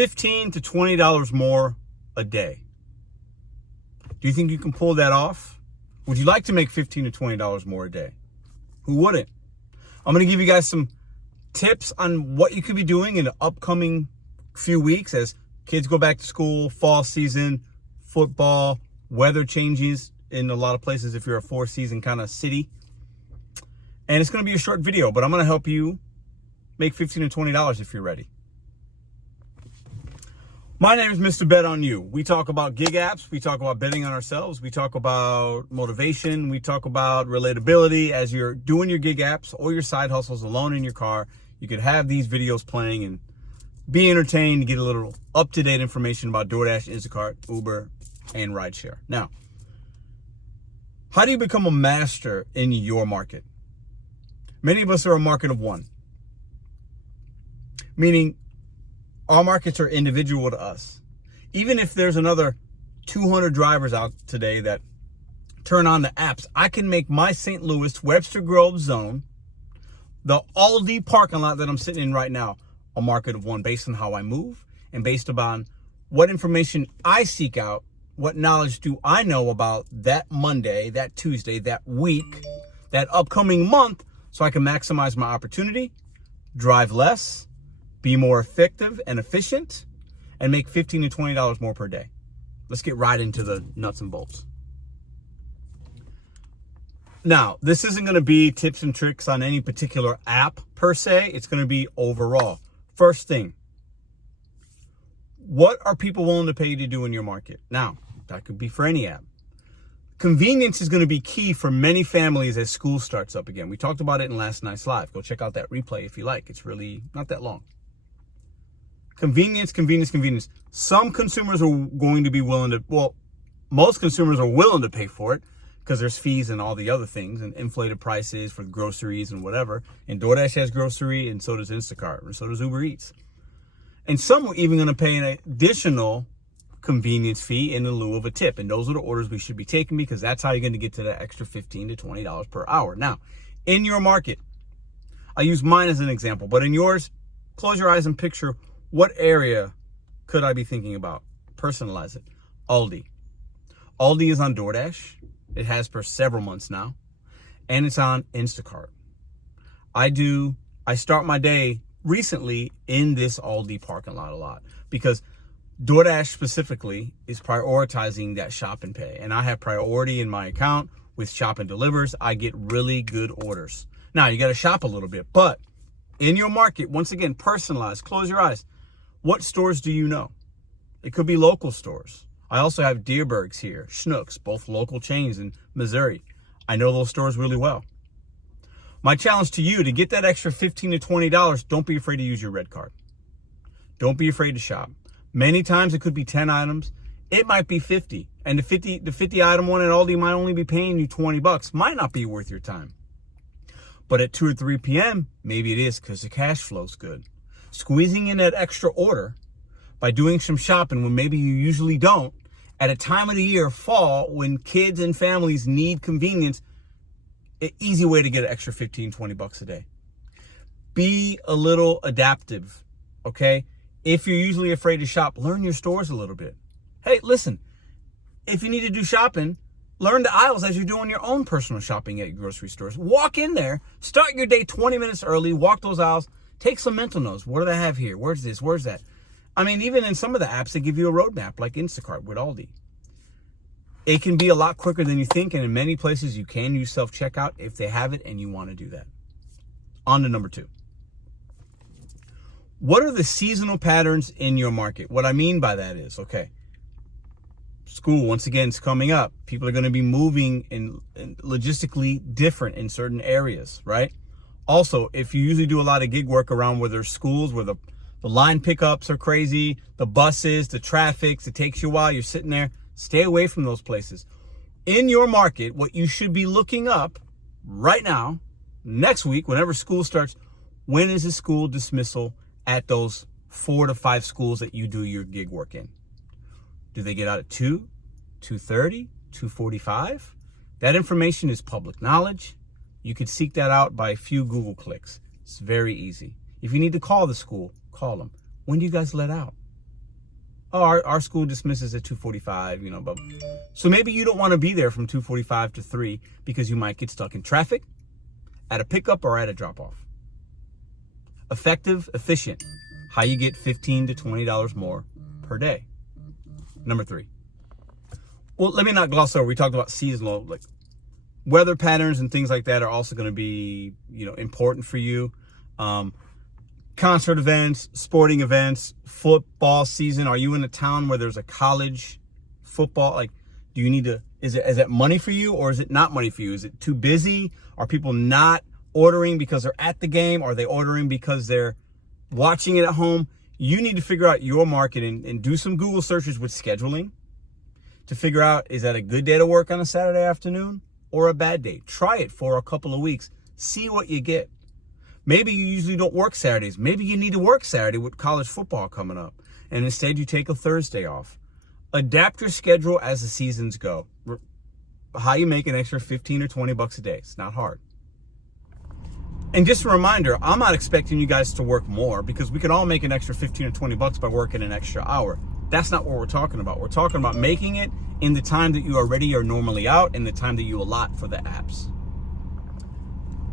$15 to $20 more a day. Do you think you can pull that off? Would you like to make $15 to $20 more a day? Who wouldn't? I'm going to give you guys some tips on what you could be doing in the upcoming few weeks as kids go back to school, fall season, football, weather changes in a lot of places if you're a four-season kind of city. And it's going to be a short video, but I'm going to help you make $15 to $20 if you're ready. My name is Mr.BetonYou. We talk about gig apps. We talk about betting on ourselves. We talk about motivation. We talk about relatability. As you're doing your gig apps or your side hustles alone in your car, you could have these videos playing and be entertained, get a little up-to-date information about DoorDash, Instacart, Uber, and rideshare. Now, how do you become a master in your market? Many of us are a market of one, meaning our markets are individual to us. Even if there's another 200 drivers out today that turn on the apps, I can make my St. Louis, Webster Grove zone, the Aldi parking lot that I'm sitting in right now, a market of one based on how I move and based upon what information I seek out, what knowledge do I know about that Monday, that Tuesday, that week, that upcoming month, so I can maximize my opportunity, drive less, be more effective and efficient, and make $15 to $20 more per day. Let's get right into the nuts and bolts. Now, this isn't going to be tips and tricks on any particular app per se. It's going to be overall. First thing, what are people willing to pay you to do in your market? Now, that could be for any app. Convenience is going to be key for many families as school starts up again. We talked about it in last night's live. Go check out that replay if you like. It's really not that long. Convenience, convenience, convenience. Some consumers are going to be willing to, well, most consumers are willing to pay for it because there's fees and all the other things and inflated prices for groceries and whatever. And DoorDash has grocery and so does Instacart and so does Uber Eats. And some are even going to pay an additional convenience fee in lieu of a tip. And those are the orders we should be taking because that's how you're going to get to that extra $15 to $20 per hour. Now, in your market, I use mine as an example, but in yours, close your eyes and picture what area could I be thinking about? Personalize it. Aldi. Aldi is on DoorDash. It has for several months now. And it's on Instacart. I start my day recently in this Aldi parking lot a lot because DoorDash specifically is prioritizing that shop and pay. And I have priority in my account with shop and delivers. I get really good orders. Now, you got to shop a little bit, but in your market, once again, personalize, close your eyes. What stores do you know? It could be local stores. I also have Deerbergs here, Schnucks, both local chains in Missouri. I know those stores really well. My challenge to you, to get that extra $15 to $20, don't be afraid to use your red card. Don't be afraid to shop. Many times it could be 10 items. It might be 50. And the 50 item one at Aldi might only be paying you $20. Might not be worth your time. But at 2 or 3 p.m., maybe it is because the cash flow's good. Squeezing in that extra order by doing some shopping when maybe you usually don't, at a time of the year, fall, when kids and families need convenience, an easy way to get an extra $15, $20 a day. Be a little adaptive, okay? If you're usually afraid to shop, learn your stores a little bit. Hey, listen, if you need to do shopping, learn the aisles as you're doing your own personal shopping at your grocery stores. Walk in there, start your day 20 minutes early, walk those aisles, take some mental notes. What do I have here? Where's this? Where's that? I mean, even in some of the apps, they give you a roadmap like Instacart with Aldi. It can be a lot quicker than you think, and in many places you can use self-checkout if they have it and you want to do that. On to number 2. What are the seasonal patterns in your market? What I mean by that is, okay, school, once again, is coming up. People are going to be moving and logistically different in certain areas, right? Also, if you usually do a lot of gig work around where there's schools, where the line pickups are crazy, the buses, the traffic, it takes you a while, you're sitting there, stay away from those places. In your market, what you should be looking up right now, next week, whenever school starts, when is the school dismissal at those 4 to 5 schools that you do your gig work in? Do they get out at 2, 2:30, 2:45? That information is public knowledge. You could seek that out by a few Google clicks. It's very easy. If you need to call the school, call them. When do you guys let out? Oh, our school dismisses at 2:45, but so maybe you don't want to be there from 2:45 to 3 because you might get stuck in traffic, at a pickup, or at a drop-off. Effective, efficient. How you get $15 to $20 more per day. Number 3. Well, let me not gloss over. We talked about seasonal, like weather patterns and things like that are also going to be, important for you. Concert events, sporting events, football season. Are you in a town where there's a college football? Like, do you need to, is it money for you, or is it not money for you? Is it too busy? Are people not ordering because they're at the game? Are they ordering because they're watching it at home? You need to figure out your market and do some Google searches with scheduling to figure out, is that a good day to work on a Saturday afternoon or a bad day? Try it for a couple of weeks. See what you get. Maybe you usually don't work Saturdays. Maybe you need to work Saturday with college football coming up, and instead you take a Thursday off. Adapt your schedule as the seasons go. How you make an extra 15 or 20 bucks a day. It's not hard. And just a reminder, I'm not expecting you guys to work more, because we can all make an extra 15 or 20 bucks by working an extra hour. That's not what we're talking about. We're talking about making it in the time that you already are normally out and the time that you allot for the apps.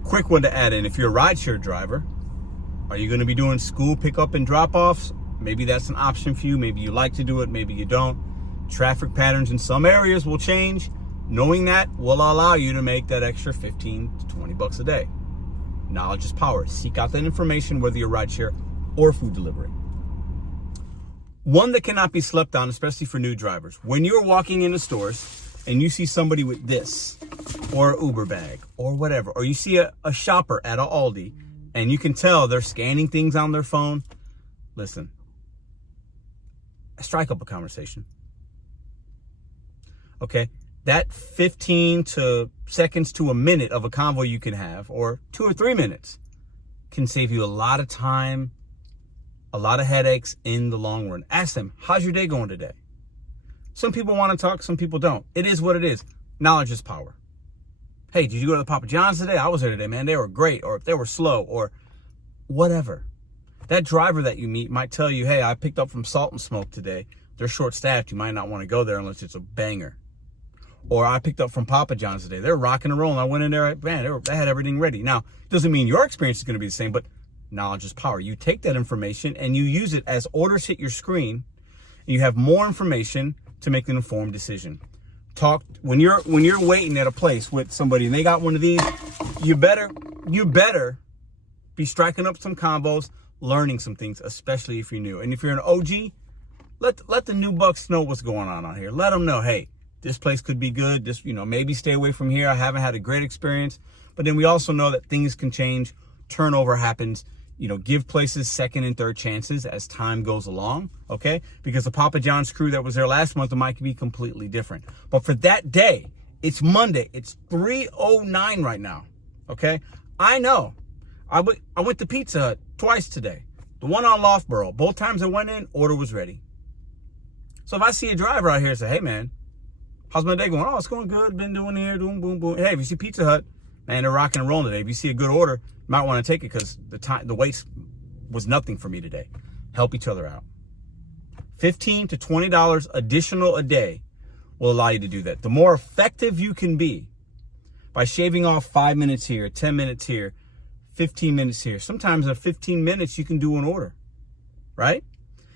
Quick one to add in. If you're a rideshare driver, are you going to be doing school pickup and drop-offs? Maybe that's an option for you. Maybe you like to do it. Maybe you don't. Traffic patterns in some areas will change. Knowing that will allow you to make that extra 15 to 20 bucks a day. Knowledge is power. Seek out that information, whether you're rideshare or food delivery. One that cannot be slept on, especially for new drivers. When you're walking into stores and you see somebody with this, or an Uber bag, or whatever, or you see a shopper at a Aldi, and you can tell they're scanning things on their phone, listen, strike up a conversation. Okay? That 15 seconds to a minute of a convo you can have, or 2 or 3 minutes, can save you a lot of time, a lot of headaches in the long run. Ask them, how's your day going today? Some people want to talk, some people don't. It is what it is. Knowledge is power. Hey, did you go to the Papa John's today? I was there today, man. They were great. Or if they were slow, or whatever. That driver that you meet might tell you, hey, I picked up from Salt and Smoke today. They're short-staffed. You might not want to go there unless it's a banger. Or I picked up from Papa John's today. They're rocking and rolling. I went in there, man, they had everything ready. Now, it doesn't mean your experience is going to be the same, but knowledge is power. You take that information and you use it as orders hit your screen. And you have more information to make an informed decision. Talk when you're waiting at a place with somebody and they got one of these, you better be striking up some combos, learning some things, especially if you're new. And if you're an OG, let the new bucks know what's going on out here. Let them know, hey, this place could be good. This, maybe stay away from here. I haven't had a great experience. But then we also know that things can change. Turnover happens. Give places second and third chances as time goes along, okay? Because the Papa John's crew that was there last month might be completely different. But for that day, it's Monday. It's 3:09 right now, okay? I know. I went to Pizza Hut twice today. The one on Loughborough. Both times I went in, order was ready. So if I see a driver out here and say, hey, man, how's my day going? Oh, it's going good. Been doing here, doing boom, boom. Hey, if you see Pizza Hut, man, they're rocking and rolling today. If you see a good order, you might want to take it because the wait was nothing for me today. Help each other out. $15 to $20 additional a day will allow you to do that. The more effective you can be by shaving off 5 minutes here, 10 minutes here, 15 minutes here. Sometimes in 15 minutes, you can do an order, right?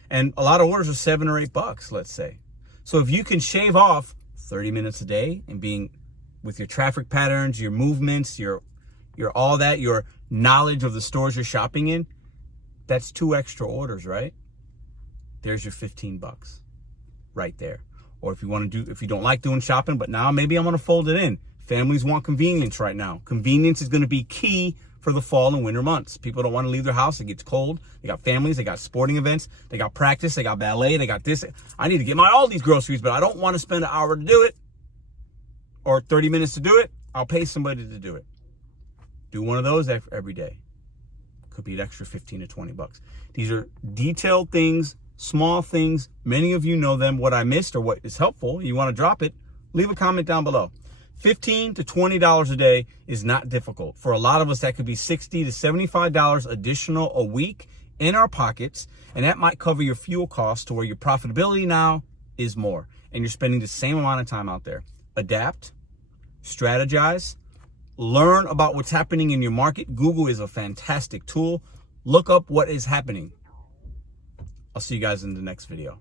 And a lot of orders are $7 or $8, let's say. So if you can shave off 30 minutes a day and being with your traffic patterns, your movements, your all that, your knowledge of the stores you're shopping in, that's 2 extra orders, right? There's your $15 right there. Or if you don't like doing shopping, but now maybe I'm going to fold it in. Families want convenience right now. Convenience is going to be key for the fall and winter months. People don't want to leave their house. It gets cold. They got families. They got sporting events. They got practice. They got ballet. They got this. I need to get all these groceries, but I don't want to spend an hour to do it or 30 minutes to do it. I'll pay somebody to do it. Do one of those every day. Could be an extra 15 to 20 bucks. These are detailed things, small things. Many of you know them. What I missed or what is helpful, you want to drop it, leave a comment down below. $15 to $20 a day is not difficult. For a lot of us, that could be $60 to $75 additional a week in our pockets, and that might cover your fuel costs to where your profitability now is more, and you're spending the same amount of time out there. Adapt, strategize, learn about what's happening in your market. Google is a fantastic tool. Look up what is happening. I'll see you guys in the next video.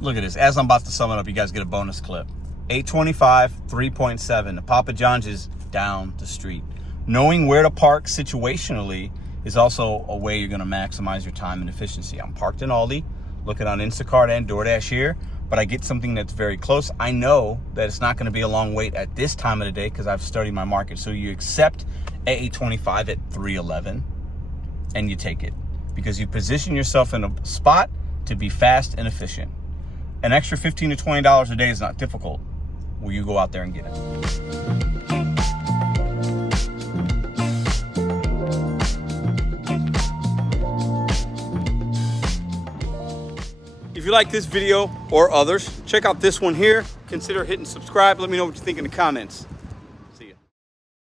Look at this. As I'm about to sum it up, you guys get a bonus clip. 825, 3.7. The Papa John's is down the street. Knowing where to park situationally is also a way you're going to maximize your time and efficiency. I'm parked in Aldi, looking on Instacart and DoorDash here, but I get something that's very close. I know that it's not going to be a long wait at this time of the day because I've studied my market. So you accept at 825 at 311 and you take it because you position yourself in a spot to be fast and efficient. An extra $15 to $20 a day is not difficult. Will you go out there and get it? If you like this video or others, check out this one here. Consider hitting subscribe. Let me know what you think in the comments.